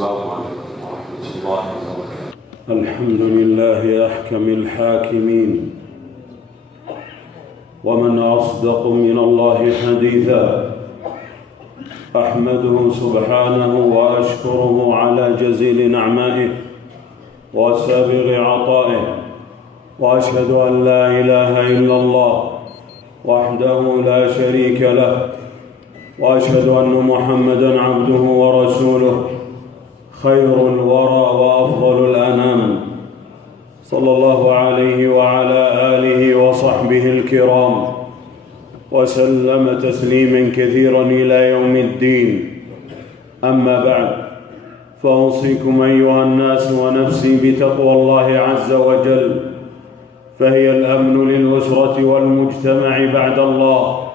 السلام عليكم ورحمة الله وبركاته. الحمد لله أحكم الحاكمين، ومن أصدق من الله حديثا. أحمده سبحانه وأشكره على جزيل نعمائه وسابغ عطائه، وأشهد أن لا إله إلا الله وحده لا شريك له، وأشهد أن محمدًا عبده ورسوله خير الورى وأفضل الأنام، صلى الله عليه وعلى آله وصحبه الكرام، وسلم تسليمًا كثيرًا إلى يوم الدين. أما بعد، فأوصيكم أيها الناس ونفسي بتقوى الله عز وجل، فهي الأمن للأسرة والمجتمع بعد الله.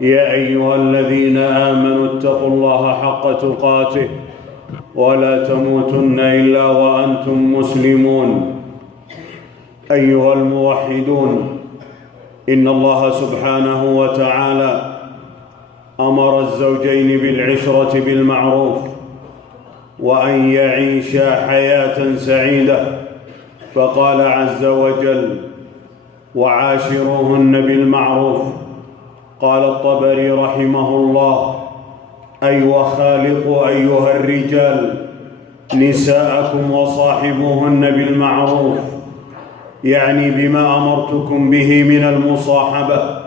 يا أيها الذين آمنوا اتقوا الله حق تقاته ولا تموتن إلا وأنتم مسلمون. أيها الموحدون، إن الله سبحانه وتعالى أمر الزوجين بالعشرة بالمعروف، وأن يعيشا حياة سعيدة، فقال عز وجل: وعاشروهن بالمعروف. قال الطبري رحمه الله: أي وخالقوا أيها الرجال نساءكم وصاحبوهن بالمعروف، يعني بما أمرتكم به من المصاحبة،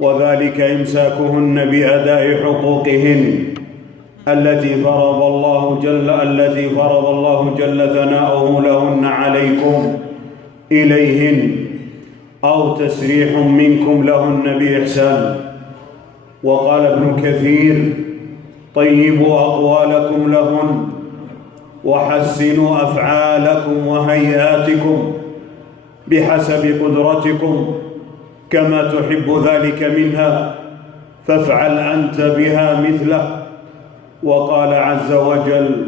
وذلك إمساكهن بأداء حقوقهن التي فرض الله جل ثناؤه لهن عليكم إليهن، أو تسريح منكم لهن بإحسان. وقال ابن كثير: طيبوا أقوالكم لهن وحسنوا أفعالكم وهيئاتكم بحسب قدرتكم، كما تحب ذلك منها، فافعل أنت بها مثله. وقال عز وجل: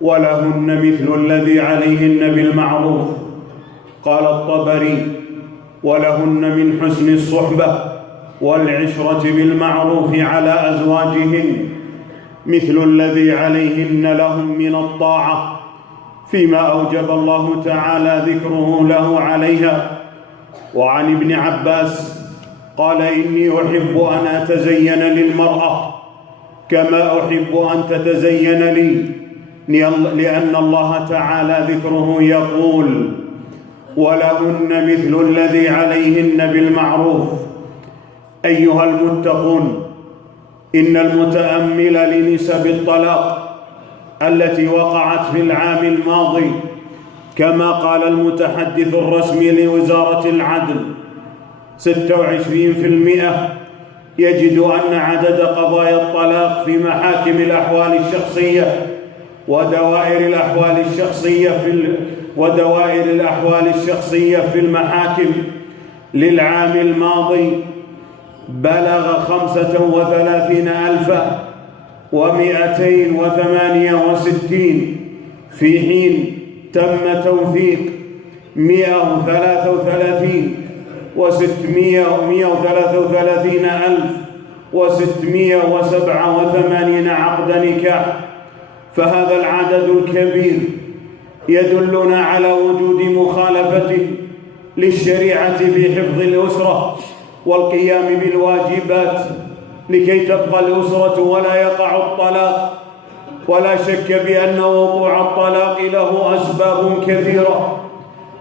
ولهن مثل الذي عليهن بالمعروف. قال الطبري: ولهن من حسن الصحبة والعشرة بالمعروف على أزواجهن مثل الذي عليهن لهم من الطاعة، فيما أوجب الله تعالى ذكره له عليها. وعن ابن عباس قال: إني أحب أن أتزين للمرأة كما أحب أن تتزين لي، لأن الله تعالى ذكره يقول: ولهن مثل الذي عليهن بالمعروف. أيها المتقون، إن المتأمل لنسب الطلاق التي وقعت في العام الماضي، كما قال المتحدث الرسمي لوزارة العدل 26%، يجد أن عدد قضايا الطلاق في محاكم الأحوال الشخصية ودوائر الأحوال الشخصية في المحاكم للعام الماضي بلغ 35,268، في حين تم توثيق 133,687 عقد نكاح. فهذا العدد الكبير يدلنا على وجود مخالفة للشريعة في حفظ الأسرة والقيام بالواجبات لكي تبقى الأسرة ولا يقع الطلاق. ولا شك بأن وقوع الطلاق له أسباب كثيرة،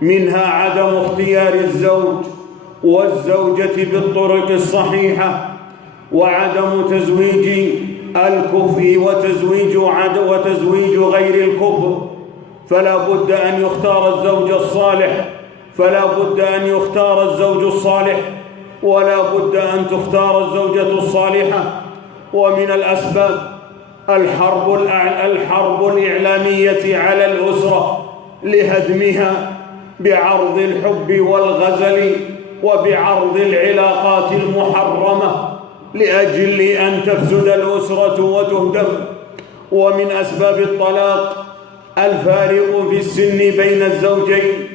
منها عدم اختيار الزوج والزوجة بالطرق الصحيحة، وعدم تزويج الكفء وتزويج غير الكفء، فلا بد أن يختار الزوج الصالح، ولا بد أن تختار الزوجة الصالحة. ومن الأسباب الحرب الإعلامية على الأسرة لهدمها بعرض الحب والغزل وبعرض العلاقات المحرمة لأجل أن تفسد الأسرة وتهدم. ومن أسباب الطلاق الفارق في السن بين الزوجين،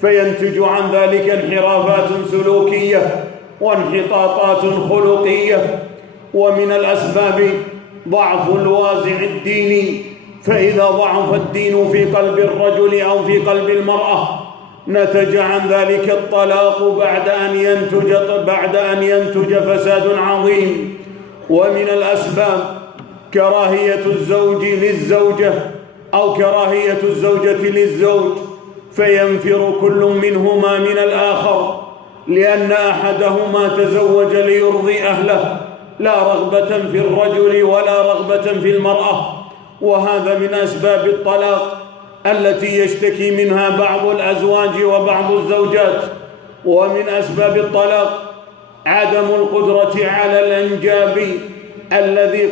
فينتج عن ذلك انحرافات سلوكية وانحطاطات خلقية. ومن الأسباب ضعف الوازع الديني، فإذا ضعف الدين في قلب الرجل أو في قلب المرأة نتج عن ذلك الطلاق بعد أن ينتج فساد عظيم. ومن الأسباب كراهية الزوج للزوجة أو كراهية الزوجة للزوج، فينفر كل منهما من الآخر، لأن أحدهما تزوج ليرضي أهله لا رغبة في الرجل ولا رغبة في المرأة. وهذا من أسباب الطلاق التي يشتكي منها بعض الأزواج وبعض الزوجات. ومن أسباب الطلاق عدم القدرة على الإنجاب التي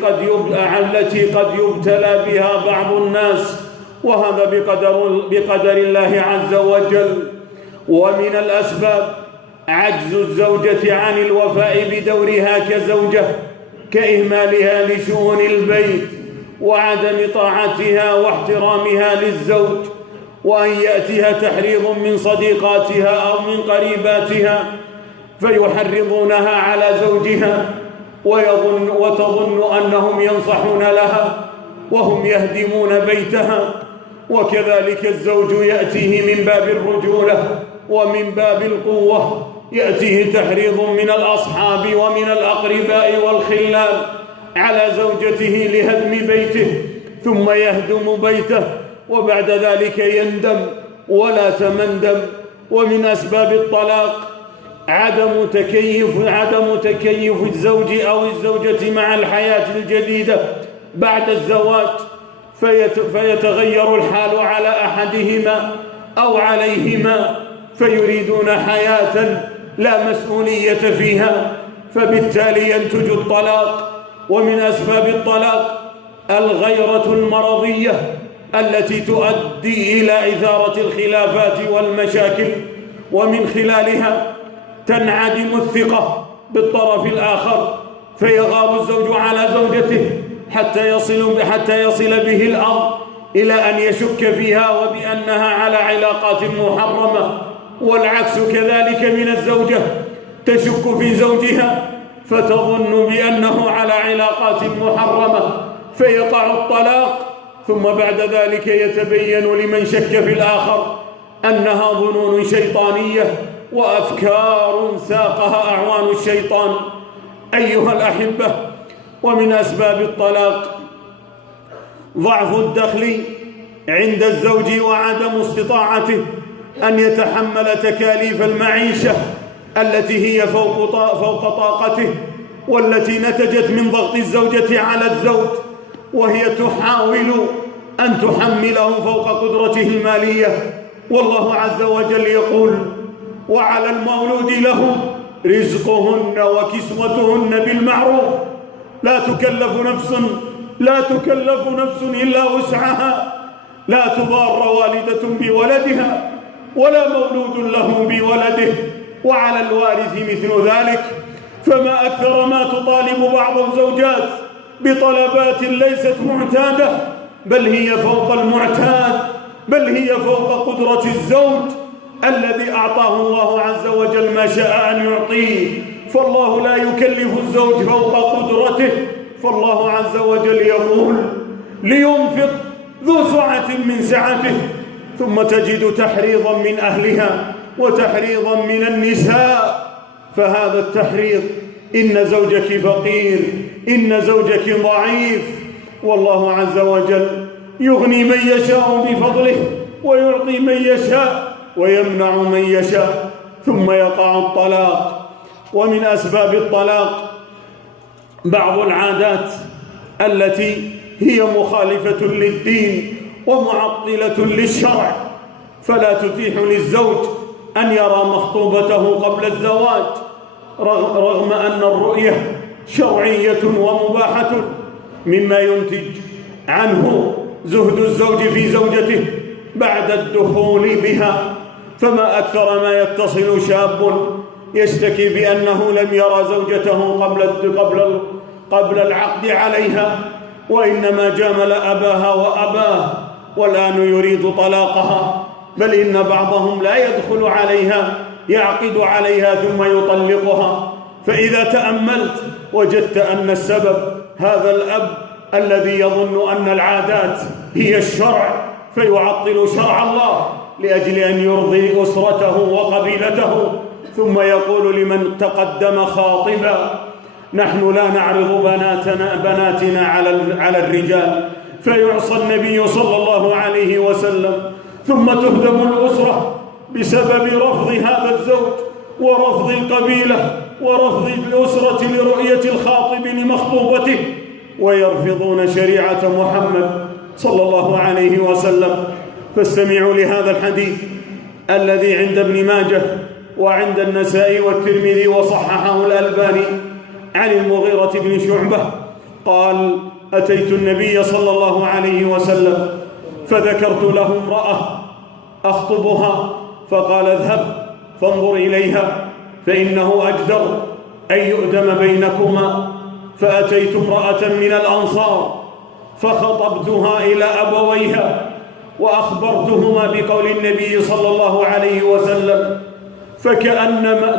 قد يبتلى بها بعض الناس، وهذا بقدر الله عز وجل. ومن الأسباب عجز الزوجة عن الوفاء بدورها كزوجة، كإهمالها لشؤون البيت وعدم طاعتها واحترامها للزوج، وأن يأتيها تحريض من صديقاتها أو من قريباتها فيحرضونها على زوجها وتظن أنهم ينصحون لها وهم يهدمون بيتها. وكذلك الزوج يأتيه من باب الرجولة ومن باب القوة، يأتيه تحريض من الأصحاب ومن الأقرباء والخلال على زوجته لهدم بيته، ثم يهدم بيته وبعد ذلك يندم ولا تمندم. ومن أسباب الطلاق عدم تكيف الزوج أو الزوجة مع الحياة الجديدة بعد الزواج، فيتغير الحال على أحدهما أو عليهما، فيريدون حياة لا مسؤولية فيها، فبالتالي ينتج الطلاق. ومن أسباب الطلاق الغيرة المرضية التي تؤدي إلى إثارة الخلافات والمشاكل، ومن خلالها تنعدم الثقة بالطرف الآخر، فيغار الزوج على زوجته حتى يصل به الأمر إلى أن يشك فيها وبأنها على علاقات محرمة. والعكس كذلك من الزوجة، تشك في زوجها فتظن بأنه على علاقات محرمة فيقع الطلاق، ثم بعد ذلك يتبين لمن شك في الآخر أنها ظنون شيطانية وأفكار ساقها أعوان الشيطان. أيها الأحبة، ومن أسباب الطلاق ضعف الدخل عند الزوج وعدم استطاعته أن يتحمل تكاليف المعيشة التي هي فوق طاقته، والتي نتجت من ضغط الزوجة على الزوج، وهي تحاول أن تحمله فوق قدرته المالية. والله عز وجل يقول: وعلى المولود له رزقهن وكسوتهن بالمعروف لا تكلف نفس إلا وسعها، لا تضار والدة بولدها ولا مولود له بولده، وعلى الوارث مثل ذلك. فما أكثر ما تطالب بعض الزوجات بطلبات ليست معتادة، بل هي فوق المعتاد، بل هي فوق قدرة الزوج الذي أعطاه الله عز وجل ما شاء أن يعطيه. فالله لا يكلف الزوج فوق قدرته، فالله عز وجل يقول: لينفق ذو سعة من سعته. ثم تجد تحريضا من أهلها وتحريضا من النساء، فهذا التحريض: إن زوجك فقير، إن زوجك ضعيف. والله عز وجل يغني من يشاء بفضله ويعطي من يشاء ويمنع من يشاء، ثم يقع الطلاق. ومن أسباب الطلاق بعض العادات التي هي مخالفة للدين ومعطلة للشرع، فلا تتيح للزوج أن يرى مخطوبته قبل الزواج، رغم أن الرؤية شرعية ومباحة، مما ينتج عنه زهد الزوج في زوجته بعد الدخول بها. فما أكثر ما يتصل شاب يشتكي بأنه لم يرى زوجته قبل العقد عليها، وإنما جامل أباها وأباه، والآن يريد طلاقها، بل إن بعضهم لا يدخل عليها، يعقد عليها ثم يطلقها. فإذا تأملت وجدت أن السبب هذا الأب الذي يظن أن العادات هي الشرع فيعطل شرع الله لأجل أن يرضي أسرته وقبيلته، ثم يقول لمن تقدم خاطبا: نحن لا نعرض بناتنا على الرجال، فيعصى النبي صلى الله عليه وسلم، ثم تهدم الأسرة بسبب رفض هذا الزوج ورفض القبيلة ورفض الأسرة لرؤية الخاطب لمخطوبته، ويرفضون شريعة محمد صلى الله عليه وسلم. فاستمعوا لهذا الحديث الذي عند ابن ماجه وعند النسائي والترمذي وصححه الألباني عن المغيرة بن شعبة قال: أتيت النبي صلى الله عليه وسلم فذكرت له امرأة أخطبها، فقال: اذهب فانظر إليها فإنه أجدر أن يؤدم بينكما. فأتيت امرأة من الأنصار فخطبتها إلى أبويها وأخبرتهما بقول النبي صلى الله عليه وسلم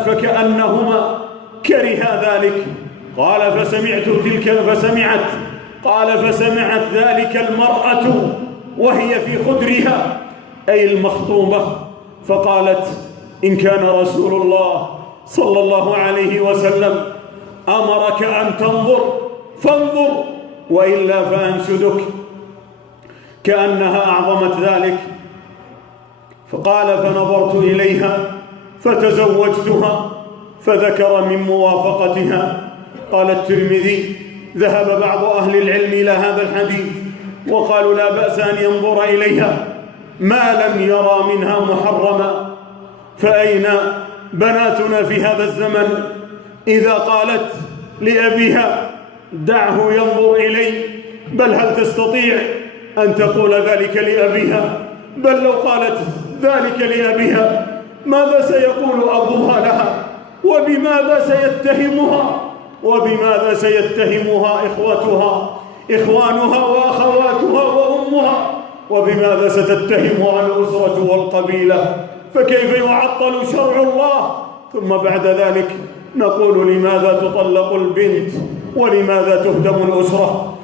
فكأنهما كرها ذلك. قال: فسمعت ذلك المرأة وهي في خدرها، أي المخطوبة، فقالت: إن كان رسول الله صلى الله عليه وسلم أمرك أن تنظر فانظر، وإلا فأنشدك. كأنها أعظمت ذلك. فقال: فنظرت إليها فتزوجتها، فذكر من موافقتها. قال الترمذي: ذهب بعض أهل العلم إلى هذا الحديث وقالوا لا بأس أن ينظر إليها ما لم يرى منها محرما. فأين بناتنا في هذا الزمن إذا قالت لأبيها: دعه ينظر إلي؟ بل هل تستطيع أن تقول ذلك لأبيها؟ بل لو قالت ذلك لأبيها ماذا سيقول أبوها لها؟ وبماذا سيتهمها إخوتها، إخوانها وأخواتها وأمها؟ وبماذا ستتهمها الأسرة والقبيلة؟ فكيف يعطل شرع الله؟ ثم بعد ذلك نقول: لماذا تطلق البنت ولماذا تهدم الأسرة؟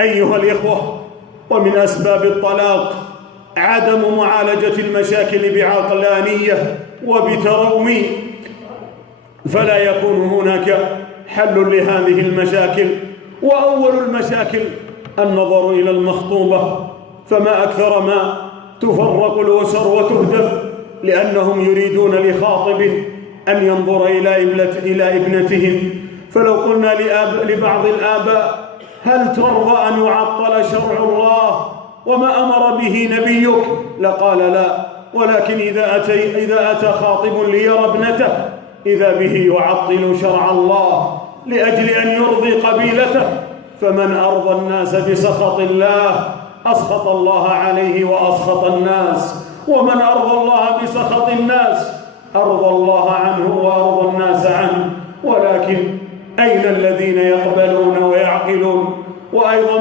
أيها الإخوة، ومن أسباب الطلاق عدم معالجة المشاكل بعقلانية وبتروي، فلا يكون هناك حل لهذه المشاكل. وأول المشاكل النظر إلى المخطوبة، فما أكثر ما تفرق الأسر وتهدم لأنهم يريدون لخاطبه أن ينظر إلى ابنتهم. فلو قلنا لبعض الآباء: هل ترضى أن يعطل شرع الله وما أمر به نبيك؟ لقال: لا. ولكن إذا أتى خاطب ليرى ابنته إذا به يعطل شرع الله لأجل أن يرضي قبيلته. فمن أرضى الناس بسخط الله أسخط الله عليه وأسخط الناس، ومن أرضى الله بسخط الناس أرضى الله عنه وأرضى الناس عنه. ولكن أين الذين يقبلون ويعقلون؟ وأيضا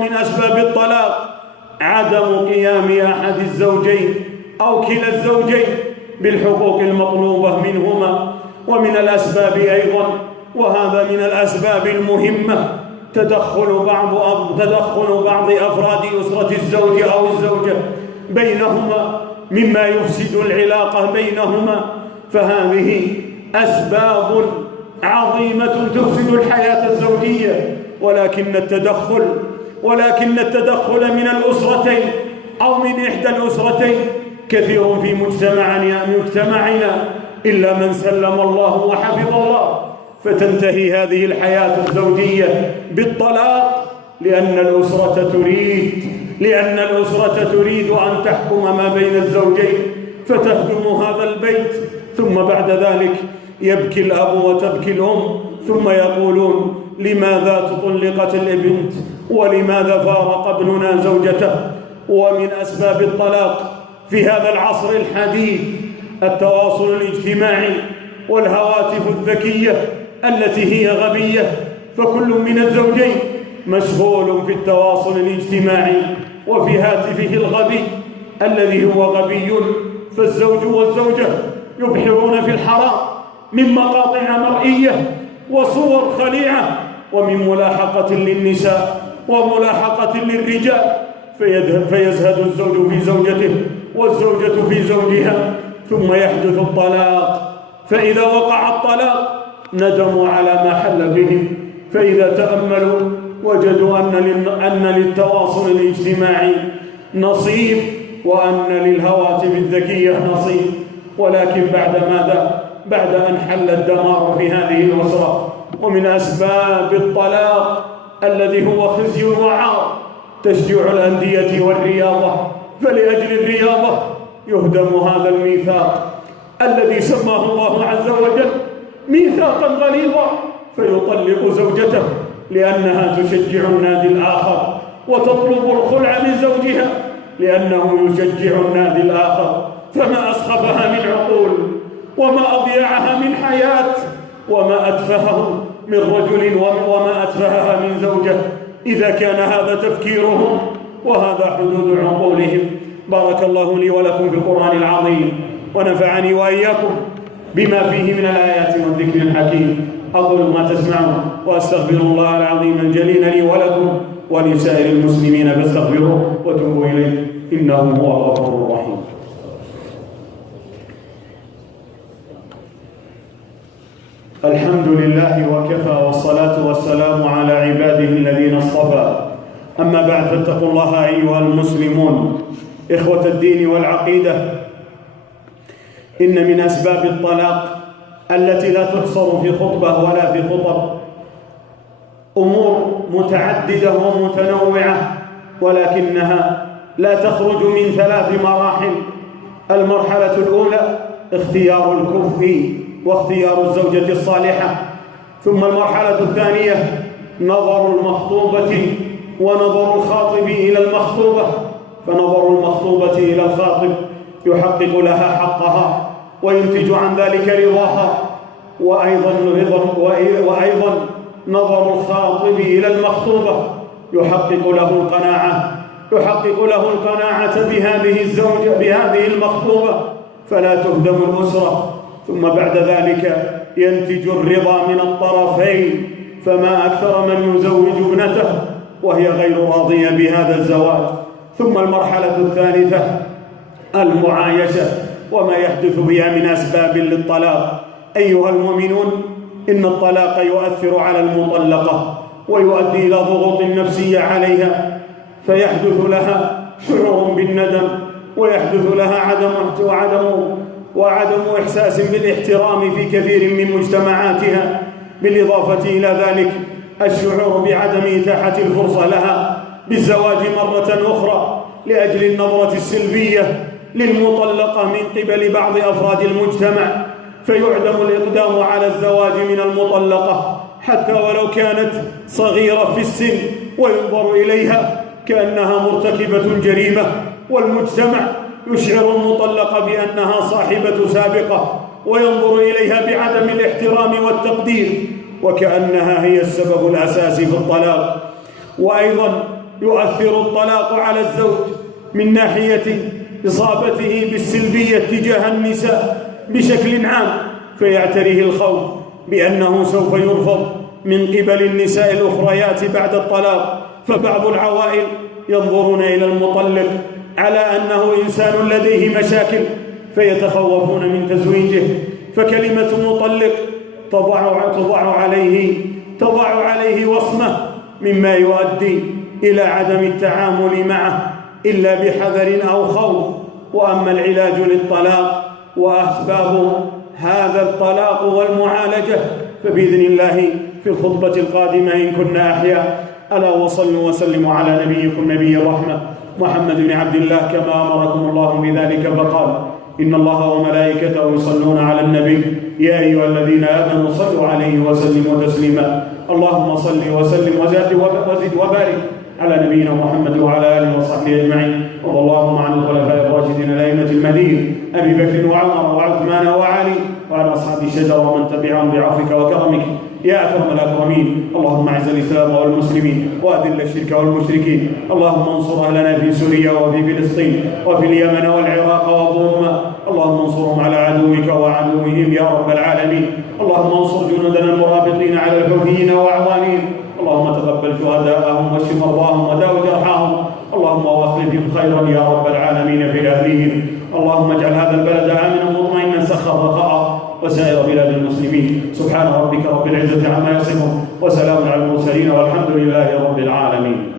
من أسباب الطلاق عدم قيام أحد الزوجين أو كلا الزوجين بالحقوق المطلوبة منهما. ومن الأسباب أيضا، وهذا من الأسباب المهمة، تدخل بعض أفراد أسرة الزوج أو الزوجة بينهما مما يفسد العلاقة بينهما. فهذه أسباب عظيمة تفسد الحياة الزوجية. ولكن التدخل من الأسرتين أو من إحدى الأسرتين كثير في مجتمعنا إلا من سلم الله وحفظ الله، فتنتهي هذه الحياة الزوجية بالطلاق لأن الأسرة تريد أن تحكم ما بين الزوجين فتهدم هذا البيت. ثم بعد ذلك يبكي الأب وتبكي الأم، ثم يقولون: لماذا طلقت البنت؟ ولماذا فارق ابننا زوجته؟ ومن أسباب الطلاق في هذا العصر الحديث التواصل الاجتماعي والهواتف الذكية التي هي غبية، فكل من الزوجين مشغول في التواصل الاجتماعي وفي هاتفه الغبي الذي هو غبي. فالزوج والزوجة يبحرون في الحرام من مقاطع مرئية وصور خليعة، ومن ملاحقة للنساء وملاحقة للرجال فيزهد الزوج في زوجته والزوجة في زوجها، ثم يحدث الطلاق. فإذا وقع الطلاق ندموا على ما حل بهم، فإذا تأملوا وجدوا أن للتواصل الاجتماعي نصيب وأن للهواتف الذكية نصيب، ولكن بعد ماذا؟ بعد أن حل الدمار في هذه الأسرة. ومن أسباب الطلاق الذي هو خزي وعار تشجيع الأندية والرياضة، فلأجل الرياضة يهدم هذا الميثاق الذي سماه الله عز وجل ميثاقا غليظا، فيطلق زوجته لأنها تشجع النادي الآخر، وتطلب الخلع من زوجها لأنه يشجع النادي الآخر. فما أسخفها من عقول، وما أضيعها من حياة، وما أتفهه من رجل، وما أتفهها من زوجة، إذا كان هذا تفكيرهم وهذا حدود عقولهم. بارك الله لي ولكم في القرآن العظيم، ونفعني وإياكم بما فيه من الآيات والذكر الحكيم. أقول ما تسمعون وأستغفر الله العظيم الجليل لي ولكم ولسائر المسلمين فاستغفروه وتوبوا إليه إنه هو الغفور الرحيم. الحمد لله وكفى، والصلاة والسلام على عباده الذين اصطفى. أما بعد، فاتقوا الله أيها المسلمون إخوة الدين والعقيدة. إن من أسباب الطلاق التي لا تحصر في خطبة ولا في خطب أمور متعددة ومتنوعة، ولكنها لا تخرج من 3 مراحل. المرحلة الأولى اختيار الكفء واختيار الزوجة الصالحة، ثم المرحلة الثانية نظر المخطوبة ونظر الخاطب إلى المخطوبة، فنظر المخطوبة إلى الخاطب يحقق لها حقها وينتج عن ذلك رضاها، وأيضا نظر الخاطب إلى المخطوبة يحقق له القناعة بهذه الزوجة بهذه المخطوبة، فلا تهدم الأسرة. ثم بعد ذلك ينتج الرضا من الطرفين، فما أكثر من يزوج ابنته وهي غير راضية بهذا الزواج. ثم المرحلة الثالثة المعايشة وما يحدث بها من أسباب للطلاق. أيها المؤمنون، إن الطلاق يؤثر على المطلقة ويؤدي إلى ضغوط نفسية عليها، فيحدث لها شعور بالندم، ويحدث لها عدم إحساس بالاحترام في كثير من مجتمعاتها، بالإضافة إلى ذلك الشعور بعدم إتاحة الفرصة لها بالزواج مرة أخرى لأجل النظرة السلبية للمطلقة من قبل بعض أفراد المجتمع، فيعدم الإقدام على الزواج من المطلقة حتى ولو كانت صغيرة في السن، وينظر إليها كأنها مرتكبة جريمة، والمجتمع يشعر المطلقة بأنها صاحبة سابقة، وينظر إليها بعدم الاحترام والتقدير، وكأنها هي السبب الأساسي في الطلاق. وأيضا يؤثر الطلاق على الزوج من ناحية إصابته بالسلبية تجاه النساء بشكل عام، فيعتريه الخوف بأنه سوف يرفض من قبل النساء الأخريات بعد الطلاق. فبعض العوائل ينظرون إلى المطلق على أنه إنسان لديه مشاكل، فيتخوفون من تزويجه، فكلمة مطلق تضع عليه وصمة، مما يؤدي إلى عدم التعامل معه إلا بحذر أو خوف. وأما العلاج للطلاق وأسباب هذا الطلاق والمعالجة فبإذن الله في الخطبة القادمة إن كنا أحياء. ألا وصلوا وسلموا على نبيكم نبي الرحمة محمد بن عبد الله كما أمركم الله بذلك، فقال: إن الله وملائكته يصلون على النبي يا أيها الذين آمنوا صلوا عليه وسلموا تسليما. اللهم صل وسلم وزد وبارك على نبينا محمد وعلى آله وصحبه أجمعين. وارض اللهم عن الخلفاء الراشدين الأئمة المهديين أبي بكر وعمر وعثمان وعلي وعلى أصحاب الشجرة ومن تبعهم بعفوك وكرمك يا أكرم الأكرمين. اللهم أعز الإسلام والمسلمين وأذل الشرك والمشركين. اللهم انصر أهلنا في سوريا وفي فلسطين وفي اليمن والعراق وبورما. اللهم انصرهم على عدوك وعدوهم يا رب العالمين. اللهم انصر جنودنا المرابطين على الحوثيين وأعوانهم. اللهم تقبل شهداءهم موتاهم واشف مرضاهم وداو جرحاهم، اللهم واخلفهم خيرا يا رب العالمين في اهليهم. اللهم اجعل هذا البلد امنا مطمئنا سخاء رخاء وسائر بلاد المسلمين. سبحان ربك رب العزه عما يصفون وسلام على المرسلين والحمد لله رب العالمين.